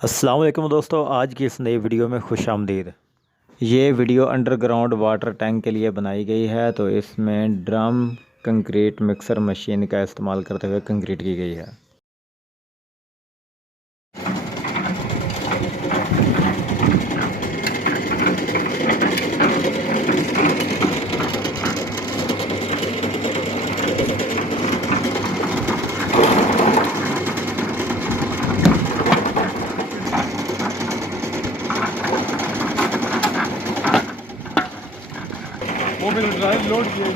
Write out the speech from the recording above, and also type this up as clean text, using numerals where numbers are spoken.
अस्सलाम वालेकुम दोस्तों, आज की इस नई वीडियो में खुश आमदीद। ये वीडियो अंडरग्राउंड वाटर टैंक के लिए बनाई गई है। तो इसमें ड्रम कंक्रीट मिक्सर मशीन का इस्तेमाल करते हुए कंक्रीट की गई है। वो मैंने ड्राइव लोड किया।